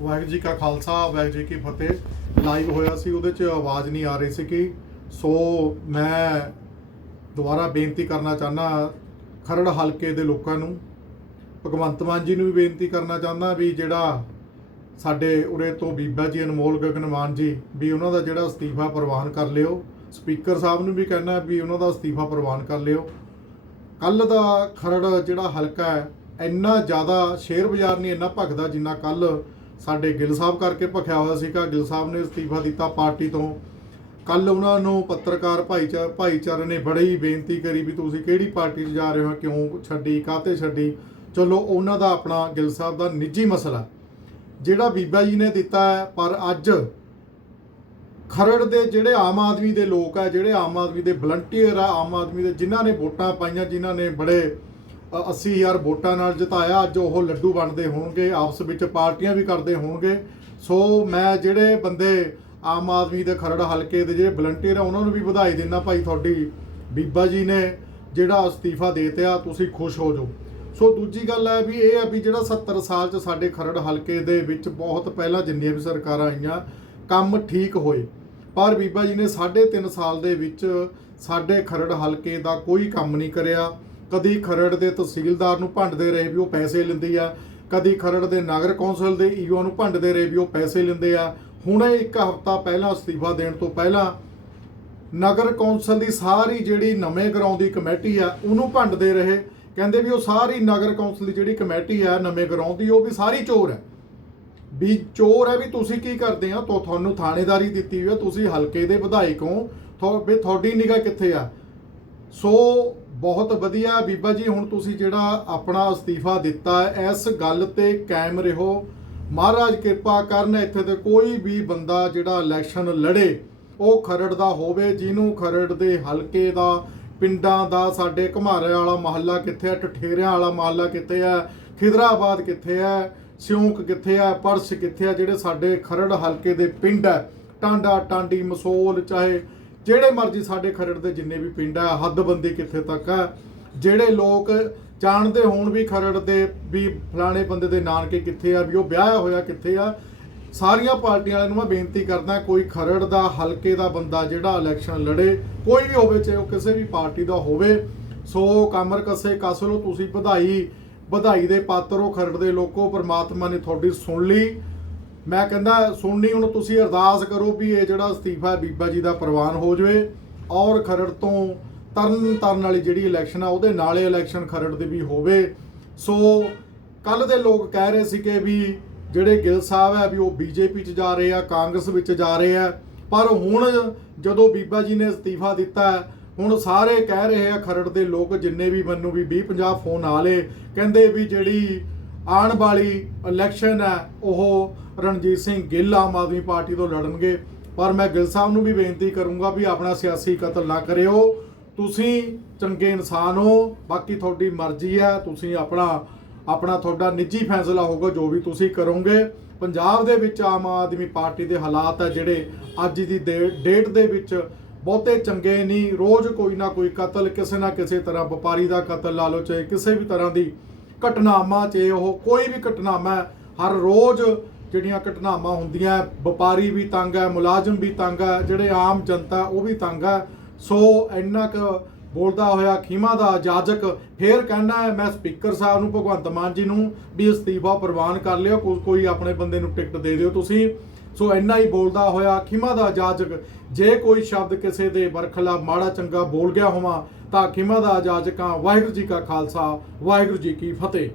ਵਾਹਿਗੁਰੂ ਜੀ ਕਾ ਖਾਲਸਾ, ਵਾਹਿਗੁਰੂ ਜੀ ਕੀ ਫਤਿਹ। ਲਾਈਵ ਹੋਇਆ ਸੀ, ਉਹਦੇ 'ਚ ਆਵਾਜ਼ ਨਹੀਂ ਆ ਰਹੀ ਸੀ ਕਿ। ਸੋ ਮੈਂ ਦੁਬਾਰਾ ਬੇਨਤੀ ਕਰਨਾ ਚਾਹਨਾ ਖਰੜ ਹਲਕੇ ਦੇ ਲੋਕਾਂ ਨੂੰ। ਭਗਵੰਤ ਮਾਨ ਜੀ ਨੂੰ ਵੀ ਬੇਨਤੀ ਕਰਨਾ ਚਾਹੁੰਦਾ ਵੀ ਜਿਹੜਾ ਸਾਡੇ ਉਰੇ ਤੋਂ ਬੀਬਾ ਜੀ, ਅਨਮੋਲ ਗਗਨਮਾਨ ਜੀ, ਵੀ ਉਹਨਾਂ ਦਾ ਜਿਹੜਾ ਅਸਤੀਫਾ ਪ੍ਰਵਾਨ ਕਰ ਲਿਓ। ਸਪੀਕਰ ਸਾਹਿਬ ਨੂੰ ਵੀ ਕਹਿਣਾ ਵੀ ਉਹਨਾਂ ਦਾ ਅਸਤੀਫਾ ਪ੍ਰਵਾਨ ਕਰ ਲਿਓ। ਕੱਲ ਦਾ ਖਰੜ ਜਿਹੜਾ ਹਲਕਾ ਹੈ, ਇੰਨਾ ਜ਼ਿਆਦਾ ਸ਼ੇਅਰ ਬਾਜ਼ਾਰ ਨਹੀਂ, ਇੰਨਾ ਭਖਦਾ ਜਿੰਨਾ ਕੱਲ ਸਾਡੇ ਗਿੱਲ ਸਾਹਿਬ ਕਰਕੇ ਭਖਿਆ ਹੋਇਆ ਸੀਗਾ। ਗਿੱਲ ਸਾਹਿਬ ਨੇ ਅਸਤੀਫਾ ਦਿੱਤਾ ਪਾਰਟੀ ਤੋਂ। ਕੱਲ ਉਹਨਾਂ ਨੂੰ ਪੱਤਰਕਾਰ ਭਾਈਚਾਰ ਭਾਈਚਾਰੇ ਨੇ ਬੜੀ ਬੇਨਤੀ ਕਰੀ ਵੀ ਤੁਸੀਂ ਕਿਹੜੀ ਪਾਰਟੀ 'ਚ ਜਾ ਰਹੇ ਹੋ, ਕਿਉਂ ਛੱਡੀ ਕਾਤੇ ਛੱਡੀ? ਚਲੋ, ਉਹਨਾਂ ਦਾ ਆਪਣਾ ਗਿੱਲ ਸਾਹਿਬ ਦਾ ਨਿੱਜੀ ਮਸਲਾ। ਜਿਹੜਾ ਬੀਬਾ ਜੀ ਨੇ ਦਿੱਤਾ ਹੈ, ਪਰ ਅੱਜ ਖਰੜ ਦੇ ਜਿਹੜੇ ਆਮ ਆਦਮੀ ਦੇ ਲੋਕ ਆ, ਜਿਹੜੇ ਆਮ ਆਦਮੀ ਦੇ ਵਲੰਟੀਅਰ ਆ, ਆਮ ਆਦਮੀ ਦੇ ਜਿਨ੍ਹਾਂ ਨੇ ਵੋਟਾਂ ਪਾਈਆਂ, ਜਿਨ੍ਹਾਂ ਨੇ ਬੜੇ 80000 ਵੋਟਾਂ ਨਾਲ ਜਿਤਾਇਆ, ਅੱਜ ਉਹ ਲੱਡੂ ਵੰਡਦੇ ਹੋਣਗੇ, ਆਪਸ ਵਿੱਚ ਪਾਰਟੀਆਂ ਵੀ ਕਰਦੇ ਹੋਣਗੇ। ਸੋ ਮੈਂ ਜਿਹੜੇ ਬੰਦੇ ਆਮ ਆਦਮੀ ਦੇ ਖਰੜ ਹਲਕੇ ਦੇ ਜਿਹੜੇ ਵਲੰਟੀਅਰ ਆ, ਉਹਨਾਂ ਨੂੰ ਵੀ ਵਧਾਈ ਦਿੰਦਾ ਭਾਈ ਤੁਹਾਡੀ ਬੀਬਾ ਜੀ ਨੇ ਜਿਹੜਾ ਅਸਤੀਫਾ ਦੇ ਦੇਤਿਆ ਤੁਸੀਂ ਖੁਸ਼ ਹੋ ਜਾਓ। ਸੋ ਦੂਜੀ ਗੱਲ ਹੈ ਵੀ ਇਹ ਹੈ ਵੀ ਜਿਹੜਾ 70 ਸਾਲ ਚ ਸਾਡੇ ਖਰੜ ਹਲਕੇ ਦੇ ਵਿੱਚ ਬਹੁਤ ਪਹਿਲਾਂ ਜਿੰਨੀਆਂ ਵੀ ਸਰਕਾਰਾਂ ਆਈਆਂ, ਕੰਮ ਠੀਕ ਹੋਏ। ਪਰ ਬੀਬਾ ਜੀ ਨੇ 3.5 ਸਾਲ ਦੇ ਵਿੱਚ ਸਾਡੇ ਖਰੜ ਹਲਕੇ ਦਾ ਕੋਈ ਕੰਮ ਨਹੀਂ ਕਰਿਆ। ਕਦੀ ਖਰੜ ਦੇ ਤਹਿਸੀਲਦਾਰ ਨੂੰ ਭੰਡਦੇ ਰਹੇ ਵੀ ਉਹ ਪੈਸੇ ਲੈਂਦੀ ਆ, ਕਦੀ ਖਰੜ ਦੇ ਨਗਰ ਕੌਂਸਲ ਦੇ ਈਓ ਨੂੰ ਭੰਡਦੇ ਰਹੇ ਵੀ ਉਹ ਪੈਸੇ ਲੈਂਦੇ ਆ। ਹੁਣੇ ਇੱਕ ਹਫ਼ਤਾ ਪਹਿਲਾਂ, ਅਸਤੀਫਾ ਦੇਣ ਤੋਂ ਪਹਿਲਾਂ ਨਗਰ ਕੌਂਸਲ ਦੀ ਸਾਰੀ ਜਿਹੜੀ ਨਵੇਂ ਗਰਾਉਂ ਦੀ ਕਮੇਟੀ ਆ, ਉਹਨੂੰ ਭੰਡਦੇ ਰਹੇ। ਕਹਿੰਦੇ ਵੀ ਉਹ ਸਾਰੀ ਨਗਰ ਕੌਂਸਲ ਦੀ ਜਿਹੜੀ ਕਮੇਟੀ ਆ, ਨਵੇਂ ਗਰਾਉਂ ਦੀ, ਉਹ ਵੀ ਸਾਰੀ ਚੋਰ ਹੈ ਵੀ ਚੋਰ ਹੈ ਵੀ ਤੁਸੀਂ ਕੀ ਕਰਦੇ ਆ? ਤੋ ਤੁਹਾਨੂੰ ਥਾਣੇਦਾਰੀ ਦਿੱਤੀ ਹੋਈ ਹੈ ਤੁਸੀਂ ਹਲਕੇ ਦੇ ਵਿਧਾਇਕ ਹੋ। ਥੋ- ਵੀ ਤੁਹਾਡੀ ਨਿਗਾਹ ਕਿੱਥੇ ਆ? ਸੋ ਬਹੁਤ ਵਧੀਆ ਬੀਬਾ ਜੀ, ਹੁਣ ਤੁਸੀਂ ਜਿਹੜਾ ਆਪਣਾ ਅਸਤੀਫਾ ਦਿੱਤਾ ਹੈ, ਇਸ ਗੱਲ ਤੇ ਕਾਇਮ ਰਹੋ। ਮਹਾਰਾਜ ਕਿਰਪਾ ਕਰਨ, ਇੱਥੇ ਤੇ ਕੋਈ ਵੀ ਬੰਦਾ ਜਿਹੜਾ ਇਲੈਕਸ਼ਨ ਲੜੇ, ਉਹ ਖਰੜ ਦਾ ਹੋਵੇ, ਜਿਹਨੂੰ ਖਰੜ ਦੇ ਹਲਕੇ ਦਾ, ਪਿੰਡਾਂ ਦਾ, ਸਾਡੇ ਘਮਾਰੇ ਵਾਲਾ ਮਹੱਲਾ ਕਿੱਥੇ ਹੈ, ਠਠੇਰਿਆਂ ਵਾਲਾ ਮਹੱਲਾ ਕਿੱਥੇ ਹੈ, ਖਿਦਰਾਬਾਦ ਕਿੱਥੇ ਹੈ, ਸਿਉਂਕ ਕਿੱਥੇ ਹੈ, ਪਰਸ ਕਿੱਥੇ ਹੈ, ਜਿਹੜੇ ਸਾਡੇ ਖਰੜ ਹਲਕੇ ਦੇ ਪਿੰਡ ਹੈ, ਟਾਂਡਾ, ਟਾਂਡੀ, ਮਸੋਲ, ਚਾਹੇ ਜਿਹੜੇ ਮਰਜ਼ੀ ਸਾਡੇ ਖਰੜ ਦੇ ਜਿੰਨੇ ਵੀ ਪਿੰਡ ਆ, ਹੱਦਬੰਦੀ ਕਿੱਥੇ ਤੱਕ ਹੈ ਜਿਹੜੇ ਲੋਕ ਜਾਣਦੇ ਹੋਣ ਵੀ ਖਰੜ ਦੇ ਵੀ ਫਲਾਣੇ ਬੰਦੇ ਦੇ ਨਾਨਕੇ ਕਿੱਥੇ ਆ, ਵੀ ਉਹ ਵਿਆਹਿਆ ਹੋਇਆ ਕਿੱਥੇ ਆ, ਸਾਰੀਆਂ ਪਾਰਟੀਆਂ ਵਾਲਿਆਂ ਨੂੰ ਮੈਂ ਬੇਨਤੀ ਕਰਦਾ, ਕੋਈ ਖਰੜ ਦਾ, ਹਲਕੇ ਦਾ ਬੰਦਾ ਜਿਹੜਾ ਇਲੈਕਸ਼ਨ ਲੜੇ, ਕੋਈ ਵੀ ਹੋਵੇ, ਚਾਹੇ ਉਹ ਕਿਸੇ ਵੀ ਪਾਰਟੀ ਦਾ ਹੋਵੇ, ਸੋ ਕਮਰ ਕੱਸੇ ਕੱਸ ਲਓ, ਤੁਸੀਂ ਵਧਾਈ ਵਧਾਈ ਦੇ ਪਾਤਰ ਹੋ ਖਰੜ ਦੇ ਲੋਕੋ, ਪਰਮਾਤਮਾ ਨੇ ਤੁਹਾਡੀ ਸੁਣ ਲਈ। ਮੈਂ ਕਹਿੰਦਾ ਸੁਣਨੀ ਹੁਣ ਤੁਸੀਂ ਅਰਦਾਸ ਕਰੋ ਵੀ ਇਹ ਜਿਹੜਾ ਅਸਤੀਫਾ ਬੀਬਾ ਜੀ ਦਾ ਪ੍ਰਵਾਨ ਹੋ ਜਾਵੇ ਔਰ ਖਰੜ ਤੋਂ ਤਰਨ ਤਰਨ ਵਾਲੀ ਜਿਹੜੀ ਇਲੈਕਸ਼ਨ ਆ, ਉਹਦੇ ਨਾਲੇ ਇਲੈਕਸ਼ਨ ਖਰੜ ਦੇ ਵੀ ਹੋਵੇ। ਸੋ ਕੱਲ ਦੇ ਲੋਕ ਕਹਿ ਰਹੇ ਸੀ ਕਿ ਵੀ ਜਿਹੜੇ ਗਿੱਲ ਸਾਹਿਬ ਹੈ ਵੀ ਉਹ ਬੀਜੇਪੀ ਚ ਜਾ ਰਹੇ ਆ, ਕਾਂਗਰਸ ਵਿੱਚ ਜਾ ਰਹੇ ਆ। ਪਰ ਹੁਣ ਜਦੋਂ ਬੀਬਾ ਜੀ ਨੇ ਅਸਤੀਫਾ ਦਿੱਤਾ, ਹੁਣ ਸਾਰੇ ਕਹਿ ਰਹੇ ਆ ਖਰੜ ਦੇ ਲੋਕ ਜਿੰਨੇ ਵੀ ਮੈਨੂੰ ਵੀ 20 50 ਫੋਨ ਆਲੇ ਕਹਿੰਦੇ ਵੀ ਜਿਹੜੀ ਆਉਣ ਵਾਲੀ ਇਲੈਕਸ਼ਨ ਹੈ, ਉਹ ਰਣਜੀਤ ਸਿੰਘ ਗਿੱਲ ਆਮ ਆਦਮੀ ਪਾਰਟੀ ਤੋਂ ਲੜਨਗੇ। ਪਰ ਮੈਂ ਗਿੱਲ ਸਾਹਿਬ ਨੂੰ ਵੀ ਬੇਨਤੀ ਕਰੂੰਗਾ ਵੀ ਆਪਣਾ ਸਿਆਸੀ ਕਤਲ ਨਾ ਕਰਿਓ। ਤੁਸੀਂ ਚੰਗੇ ਇਨਸਾਨ ਹੋ, ਬਾਕੀ ਤੁਹਾਡੀ ਮਰਜ਼ੀ ਹੈ, ਤੁਸੀਂ ਆਪਣਾ ਆਪਣਾ ਤੁਹਾਡਾ ਨਿੱਜੀ ਫੈਸਲਾ ਹੋਊਗਾ, ਜੋ ਵੀ ਤੁਸੀਂ ਕਰੋਗੇ। ਪੰਜਾਬ ਦੇ ਵਿੱਚ ਆਮ ਆਦਮੀ ਪਾਰਟੀ ਦੇ ਹਾਲਾਤ ਹੈ ਜਿਹੜੇ ਅੱਜ ਦੀ ਦੇ- ਡੇਟ ਦੇ ਵਿੱਚ ਬਹੁਤੇ ਚੰਗੇ ਨਹੀਂ। ਰੋਜ਼ ਕੋਈ ਨਾ ਕੋਈ ਕਤਲ, ਕਿਸੇ ਨਾ ਕਿਸੇ ਤਰ੍ਹਾਂ ਵਪਾਰੀ ਦਾ ਕਤਲ ਲਾ ਲਓ, ਚਾਹੇ ਕਿਸੇ ਵੀ ਤਰ੍ਹਾਂ ਦੀ ਘਟਨਾਵਾਂ 'ਚ ਉਹ ਕੋਈ ਵੀ ਘਟਨਾਵਾਂ ਹਰ ਰੋਜ਼ ਜਿਹੜੀਆਂ ਘਟਨਾਵਾਂ ਹੁੰਦੀਆਂ ਵਪਾਰੀ ਵੀ ਤੰਗ ਹੈ, ਮੁਲਾਜ਼ਮ ਵੀ ਤੰਗ ਹੈ, ਜਿਹੜੇ ਆਮ ਜਨਤਾ ਉਹ ਵੀ ਤੰਗ ਹੈ। ਸੋ ਇੰਨਾ ਕੁ ਬੋਲਦਾ ਹੋਇਆ ਖੀਮਾ ਦਾ ਜਾਜਕ ਫੇਰ ਕਹਿੰਦਾ ਹੈ, ਮੈਂ ਸਪੀਕਰ ਸਾਹਿਬ ਨੂੰ, ਭਗਵੰਤ ਮਾਨ ਜੀ ਨੂੰ ਵੀ ਅਸਤੀਫਾ ਪ੍ਰਵਾਨ ਕਰ ਲਿਓ ਕੋਈ ਕੋਈ ਆਪਣੇ ਬੰਦੇ ਨੂੰ ਟਿਕਟ ਦੇ ਦਿਓ ਤੁਸੀਂ। ਸੋ ਇੰਨਾ ਹੀ ਬੋਲਦਾ ਹੋਇਆ ਖੀਮਾ ਦਾ ਜਾਜਕ, ਜੇ ਕੋਈ ਸ਼ਬਦ ਕਿਸੇ ਦੇ ਬਰਖਲਾ ਮਾੜਾ ਚੰਗਾ ਬੋਲ ਗਿਆ ਹੋਵਾਂ ਤਾਂ ਖਿਮਾ ਦਾ ਜਾਜਕਾਂ ਵਾਹਿਗੁਰੂ ਜੀ ਕਾ ਖਾਲਸਾ ਵਾਹਿਗੁਰੂ ਜੀ ਕੀ ਫਤਿਹ।